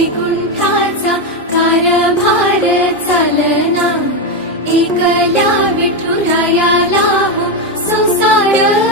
ुण्ठा कारभार चलना एकल्या विठुरायाला लो संसार